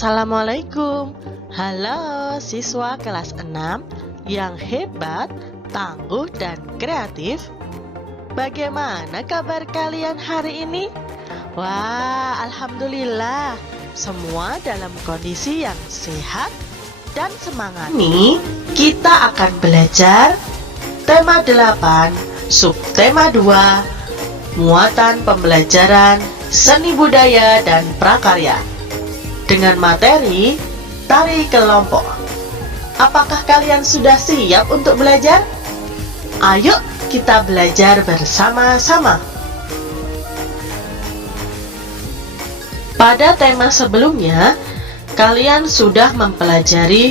Assalamualaikum. Halo siswa kelas 6 yang hebat, tangguh, dan kreatif. Bagaimana kabar kalian hari ini? Wah, alhamdulillah, semua dalam kondisi yang sehat dan semangat. Ini kita akan belajar tema 8, subtema 2, muatan pembelajaran seni budaya dan prakarya, dengan materi tari kelompok. Apakah kalian sudah siap untuk belajar? Ayo kita belajar bersama-sama. Pada tema sebelumnya, kalian sudah mempelajari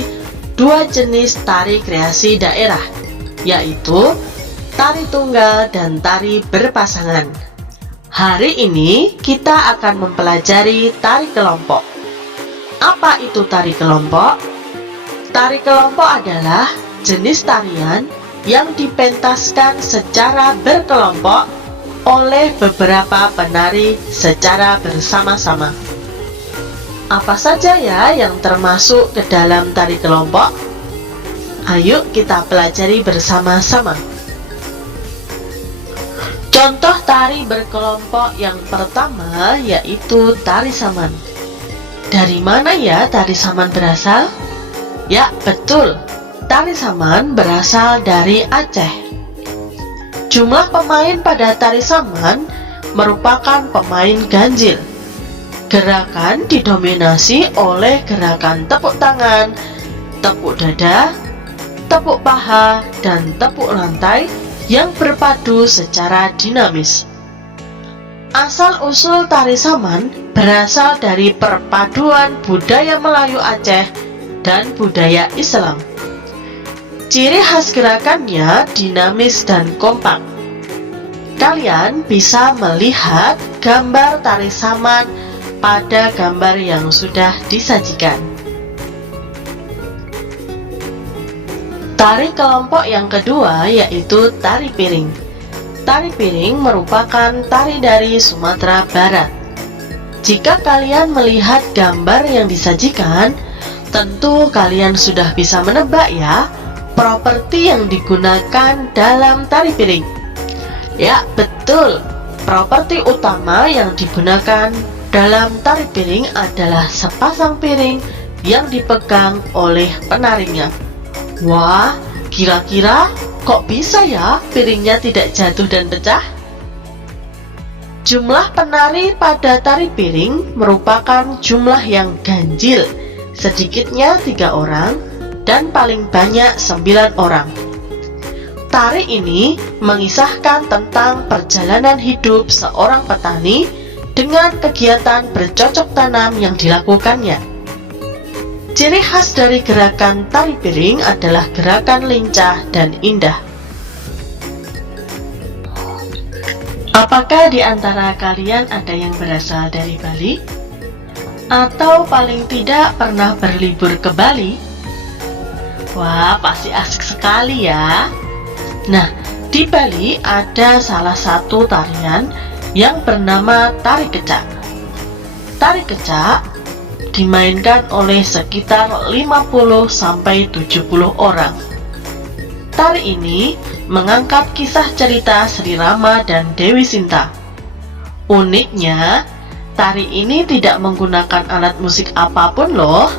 dua jenis tari kreasi daerah, yaitu tari tunggal dan tari berpasangan. Hari ini kita akan mempelajari tari kelompok. Apa itu tari kelompok? Tari kelompok adalah jenis tarian yang dipentaskan secara berkelompok oleh beberapa penari secara bersama-sama. Apa saja ya yang termasuk ke dalam tari kelompok? Ayo kita pelajari bersama-sama. Contoh tari berkelompok yang pertama yaitu tari saman. Dari mana ya tari saman berasal? Ya, betul. Tari saman berasal dari Aceh. Jumlah pemain pada tari saman merupakan pemain ganjil. Gerakan didominasi oleh gerakan tepuk tangan, tepuk dada, tepuk paha, dan tepuk lantai yang berpadu secara dinamis. Asal-usul tari saman berasal dari perpaduan budaya Melayu Aceh dan budaya Islam. Ciri khas gerakannya dinamis dan kompak. Kalian bisa melihat gambar tari saman pada gambar yang sudah disajikan. Tari kelompok yang kedua yaitu tari piring. Tari piring merupakan tari dari Sumatera Barat. Jika kalian melihat gambar yang disajikan, tentu kalian sudah bisa menebak ya, properti yang digunakan dalam tari piring. Ya, betul. Properti utama yang digunakan dalam tari piring adalah sepasang piring yang dipegang oleh penarinya. Wah, kira-kira kok bisa ya piringnya tidak jatuh dan pecah? Jumlah penari pada tari piring merupakan jumlah yang ganjil, sedikitnya 3 orang dan paling banyak 9 orang. Tari ini mengisahkan tentang perjalanan hidup seorang petani dengan kegiatan bercocok tanam yang dilakukannya. Ciri khas dari gerakan tari piring adalah gerakan lincah dan indah. Apakah di antara kalian ada yang berasal dari Bali? Atau paling tidak pernah berlibur ke Bali? Wah, pasti asik sekali ya. Nah, di Bali ada salah satu tarian yang bernama tari kecak. Tari kecak dimainkan oleh sekitar 50-70 orang. Tari ini mengangkat kisah cerita Sri Rama dan Dewi Sinta. Uniknya, tari ini tidak menggunakan alat musik apapun loh.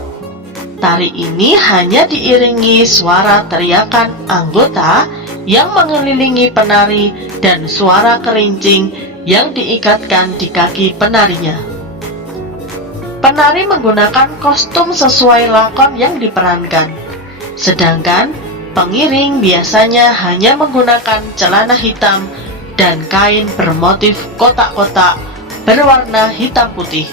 Tari ini hanya diiringi suara teriakan anggota yang mengelilingi penari dan suara kerincing yang diikatkan di kaki penarinya. Penari menggunakan kostum sesuai lakon yang diperankan, sedangkan pengiring biasanya hanya menggunakan celana hitam dan kain bermotif kotak-kotak berwarna hitam putih.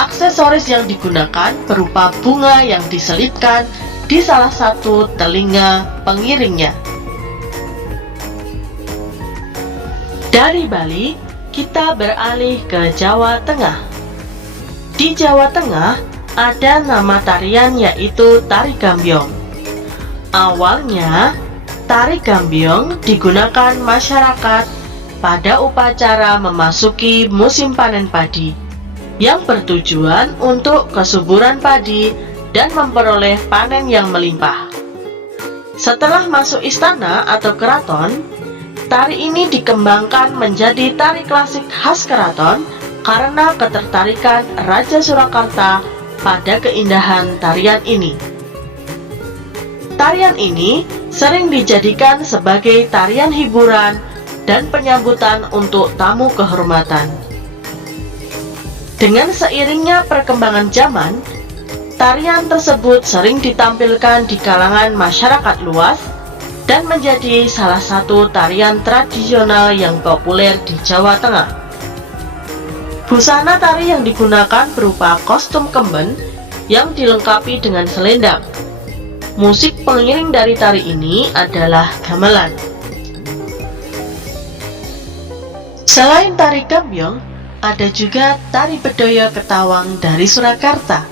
Aksesoris yang digunakan berupa bunga yang diselipkan di salah satu telinga pengiringnya. Dari Bali, kita beralih ke Jawa Tengah. Di Jawa Tengah ada nama tarian yaitu tari gambyong. Awalnya, tari gambyong digunakan masyarakat pada upacara memasuki musim panen padi, yang bertujuan untuk kesuburan padi dan memperoleh panen yang melimpah. Setelah masuk istana atau keraton, tari ini dikembangkan menjadi tari klasik khas keraton karena ketertarikan Raja Surakarta pada keindahan tarian ini. Tarian ini sering dijadikan sebagai tarian hiburan dan penyambutan untuk tamu kehormatan. Dengan seiringnya perkembangan zaman, tarian tersebut sering ditampilkan di kalangan masyarakat luas dan menjadi salah satu tarian tradisional yang populer di Jawa Tengah. Busana tari yang digunakan berupa kostum kemben yang dilengkapi dengan selendang. Musik pengiring dari tari ini adalah gamelan. Selain tari gambyong, ada juga tari Bedoyo Ketawang dari Surakarta.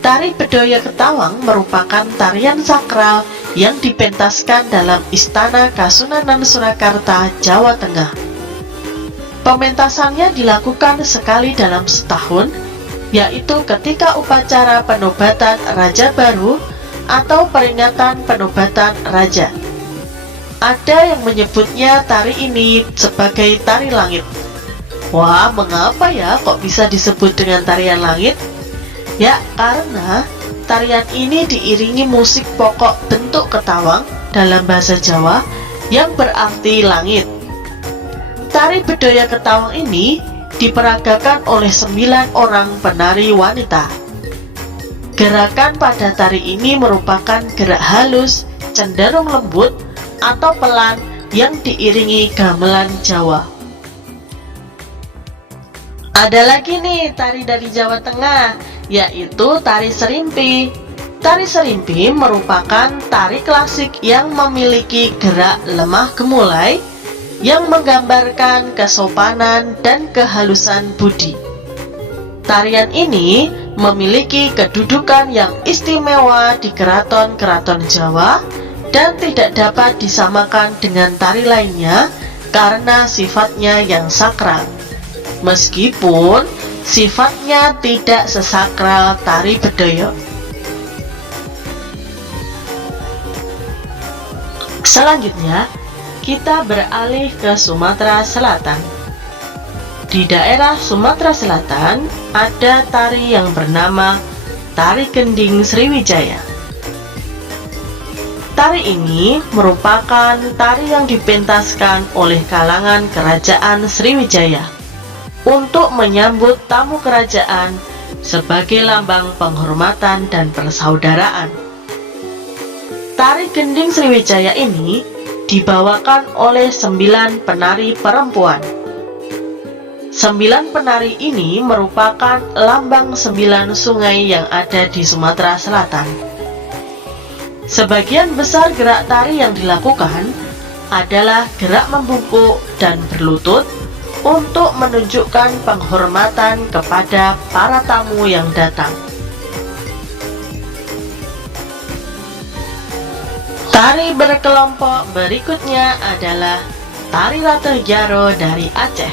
Tari Bedoyo Ketawang merupakan tarian sakral yang dipentaskan dalam Istana Kasunanan Surakarta, Jawa Tengah. Pementasannya dilakukan sekali dalam setahun, yaitu ketika upacara penobatan Raja Baru atau peringatan penobatan Raja. Ada yang menyebutnya tari ini sebagai tari langit. Wah, mengapa ya kok bisa disebut dengan tarian langit? Ya, karena tarian ini diiringi musik pokok bentuk ketawang dalam bahasa Jawa yang berarti langit. Tari Bedoyo Ketawang ini diperagakan oleh 9 orang penari wanita. Gerakan pada tari ini merupakan gerak halus, cenderung lembut, atau pelan yang diiringi gamelan Jawa. Ada lagi nih tari dari Jawa Tengah, yaitu tari serimpi. Tari serimpi merupakan tari klasik yang memiliki gerak lemah gemulai yang menggambarkan kesopanan dan kehalusan budi. Tarian ini memiliki kedudukan yang istimewa di keraton-keraton Jawa dan tidak dapat disamakan dengan tari lainnya karena sifatnya yang sakral. Meskipun sifatnya tidak sesakral tari Bedoyo. Selanjutnya, kita beralih ke Sumatera Selatan. Di daerah Sumatera Selatan, ada tari yang bernama Tari Gending Sriwijaya. Tari ini merupakan tari yang dipentaskan oleh kalangan Kerajaan Sriwijaya untuk menyambut tamu kerajaan sebagai lambang penghormatan dan persaudaraan. Tari Gending Sriwijaya ini dibawakan oleh 9 penari perempuan. 9 penari ini merupakan lambang 9 sungai yang ada di Sumatera Selatan. Sebagian besar gerak tari yang dilakukan adalah gerak membungkuk dan berlutut untuk menunjukkan penghormatan kepada para tamu yang datang. Tari berkelompok berikutnya adalah Tari Ratu Jaro dari Aceh.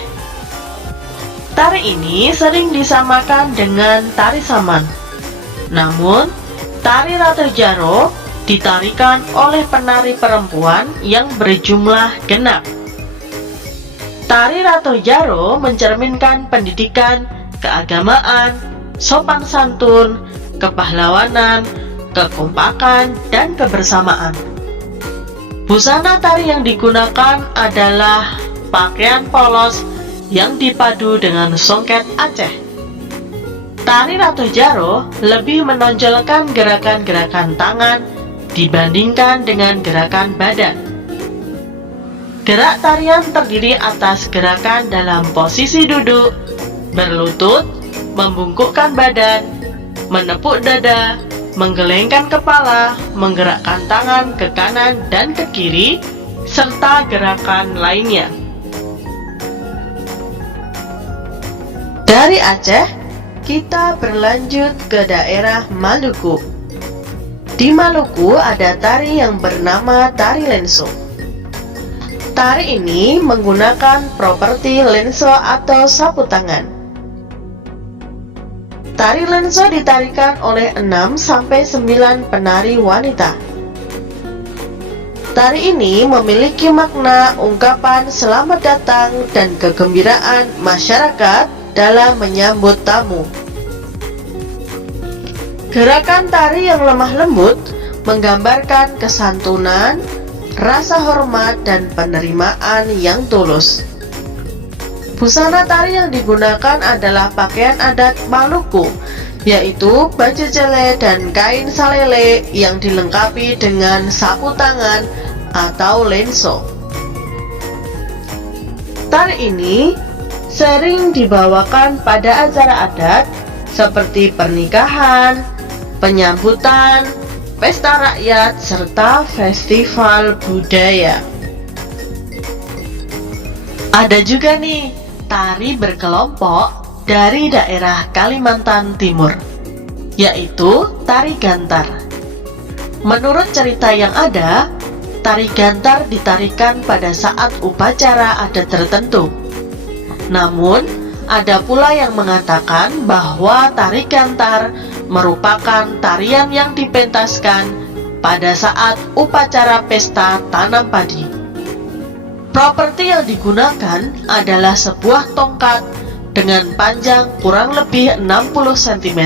Tari ini sering disamakan dengan tari saman. Namun, Tari Ratu Jaro ditarikan oleh penari perempuan yang berjumlah genap. Tari Ratu Jaro mencerminkan pendidikan, keagamaan, sopan santun, kepahlawanan, kekompakan, dan kebersamaan. Busana tari yang digunakan adalah pakaian polos yang dipadu dengan songket Aceh. Tari Ratu Jaro lebih menonjolkan gerakan-gerakan tangan dibandingkan dengan gerakan badan. Gerak tarian terdiri atas gerakan dalam posisi duduk, berlutut, membungkukkan badan, menepuk dada, menggelengkan kepala, menggerakkan tangan ke kanan dan ke kiri, serta gerakan lainnya. Dari Aceh, kita berlanjut ke daerah Maluku. Di Maluku ada tari yang bernama Tari Lenso. Tari ini menggunakan properti lenso atau sapu tangan. Tari lenso ditarikan oleh 6-9 penari wanita. Tari ini memiliki makna ungkapan selamat datang dan kegembiraan masyarakat dalam menyambut tamu. Gerakan tari yang lemah lembut menggambarkan kesantunan, rasa hormat, dan penerimaan yang tulus. Busana tari yang digunakan adalah pakaian adat Maluku, yaitu baju jele dan kain salele yang dilengkapi dengan sapu tangan atau lenso. Tari ini sering dibawakan pada acara adat seperti pernikahan, penyambutan, pesta rakyat, serta festival budaya. Ada juga nih tari berkelompok dari daerah Kalimantan Timur, yaitu tari gantar. Menurut cerita yang ada, tari gantar ditarikan pada saat upacara adat tertentu. Namun, ada pula yang mengatakan bahwa tari gantar merupakan tarian yang dipentaskan pada saat upacara pesta tanam padi. Properti yang digunakan adalah sebuah tongkat dengan panjang kurang lebih 60 cm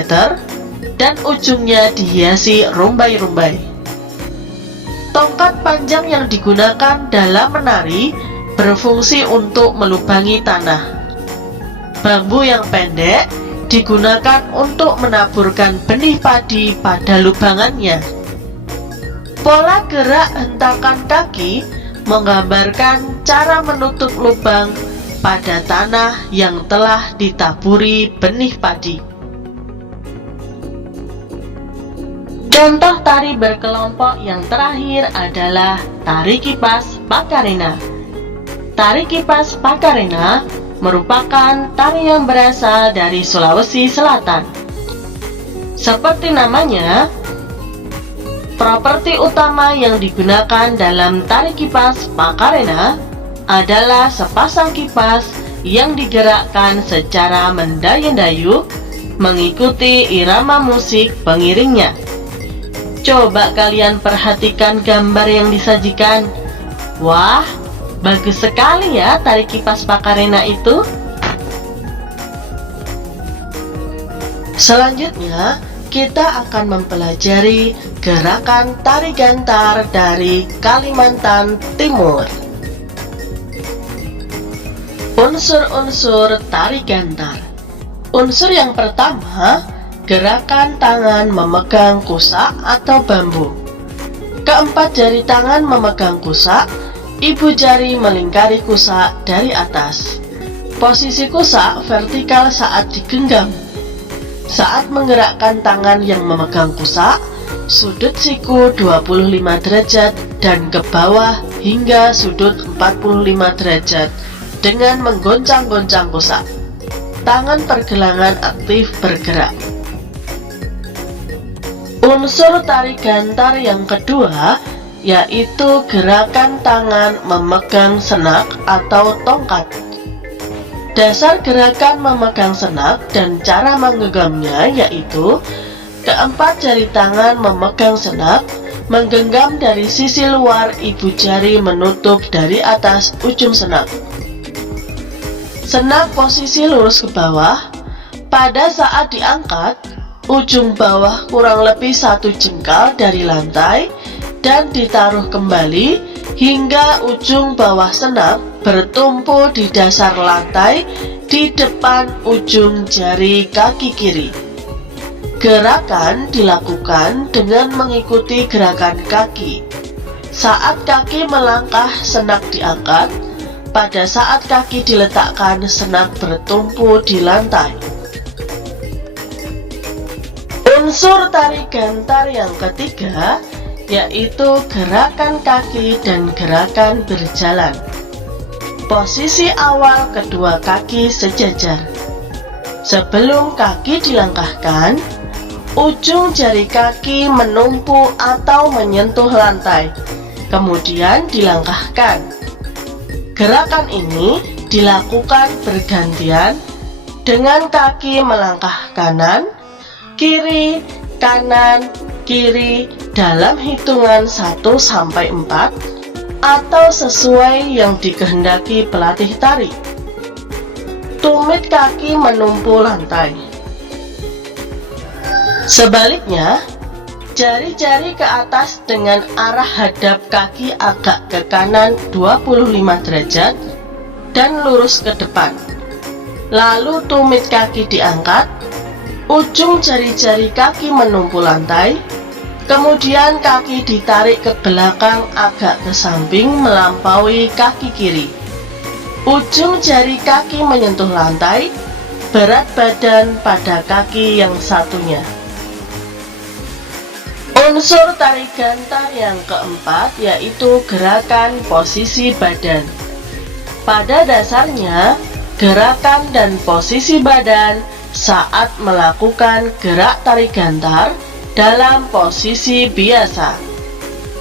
dan ujungnya dihiasi rumbai-rumbai. Tongkat panjang yang digunakan dalam menari berfungsi untuk melubangi tanah. Bambu yang pendek digunakan untuk menaburkan benih padi pada lubangannya. Pola gerak hentakan kaki menggambarkan cara menutup lubang pada tanah yang telah ditaburi benih padi. Contoh tari berkelompok yang terakhir adalah tari kipas Pakarena. Tari kipas Pakarena merupakan tari yang berasal dari Sulawesi Selatan. Seperti namanya, properti utama yang digunakan dalam tari kipas Pakarena adalah sepasang kipas yang digerakkan secara mendayu-dayu mengikuti irama musik pengiringnya. Coba kalian perhatikan gambar yang disajikan. Wah, bagus sekali ya tari kipas Pakarena itu. Selanjutnya, kita akan mempelajari gerakan tari gantar dari Kalimantan Timur. Unsur-unsur tari gantar. Unsur yang pertama, gerakan tangan memegang kusak atau bambu. Keempat jari tangan memegang kusak, ibu jari melingkari kusak dari atas. Posisi kusak vertikal saat digenggam. Saat menggerakkan tangan yang memegang kusak, sudut siku 25 derajat dan ke bawah hingga sudut 45 derajat dengan menggoncang-goncang kusak. Tangan pergelangan aktif bergerak. Unsur tari gantar yang kedua yaitu gerakan tangan memegang senak atau tongkat. Dasar gerakan memegang senak dan cara menggenggamnya yaitu keempat jari tangan memegang senak, menggenggam dari sisi luar ibu jari menutup dari atas ujung senak. Senak posisi lurus ke bawah. Pada saat diangkat, ujung bawah kurang lebih 1 jengkal dari lantai dan ditaruh kembali hingga ujung bawah senak bertumpu di dasar lantai di depan ujung jari kaki kiri. Gerakan dilakukan dengan mengikuti gerakan kaki. Saat kaki melangkah, senak diangkat. Pada saat kaki diletakkan, senak bertumpu di lantai. Unsur tari gantar yang ketiga yaitu gerakan kaki dan gerakan berjalan. Posisi awal kedua kaki sejajar. Sebelum kaki dilangkahkan, ujung jari kaki menumpu atau menyentuh lantai, kemudian dilangkahkan. Gerakan ini dilakukan bergantian dengan kaki melangkah kanan, kiri, kanan, kiri dalam hitungan 1-4 atau sesuai yang dikehendaki pelatih tari. Tumit kaki menumpu lantai. Sebaliknya, jari-jari ke atas dengan arah hadap kaki agak ke kanan 25 derajat dan lurus ke depan. Lalu tumit kaki diangkat, ujung jari-jari kaki menumpu lantai, kemudian kaki ditarik ke belakang agak ke samping melampaui kaki kiri. Ujung jari kaki menyentuh lantai, berat badan pada kaki yang satunya. Unsur tari gantar yang keempat yaitu gerakan posisi badan. Pada dasarnya, gerakan dan posisi badan saat melakukan gerak tari gantar dalam posisi biasa.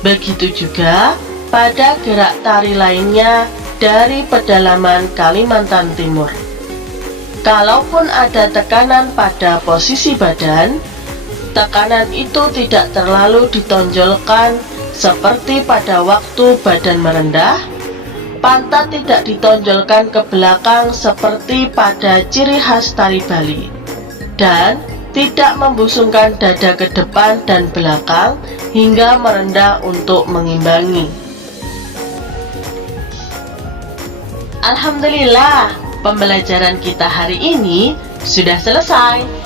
Begitu juga pada gerak tari lainnya dari pedalaman Kalimantan Timur. Kalaupun ada tekanan pada posisi badan, tekanan itu tidak terlalu ditonjolkan seperti pada waktu badan merendah, pantat tidak ditonjolkan ke belakang seperti pada ciri khas tari Bali, dan tidak membusungkan dada ke depan dan belakang hingga merendah untuk mengimbangi. Alhamdulillah, pembelajaran kita hari ini sudah selesai.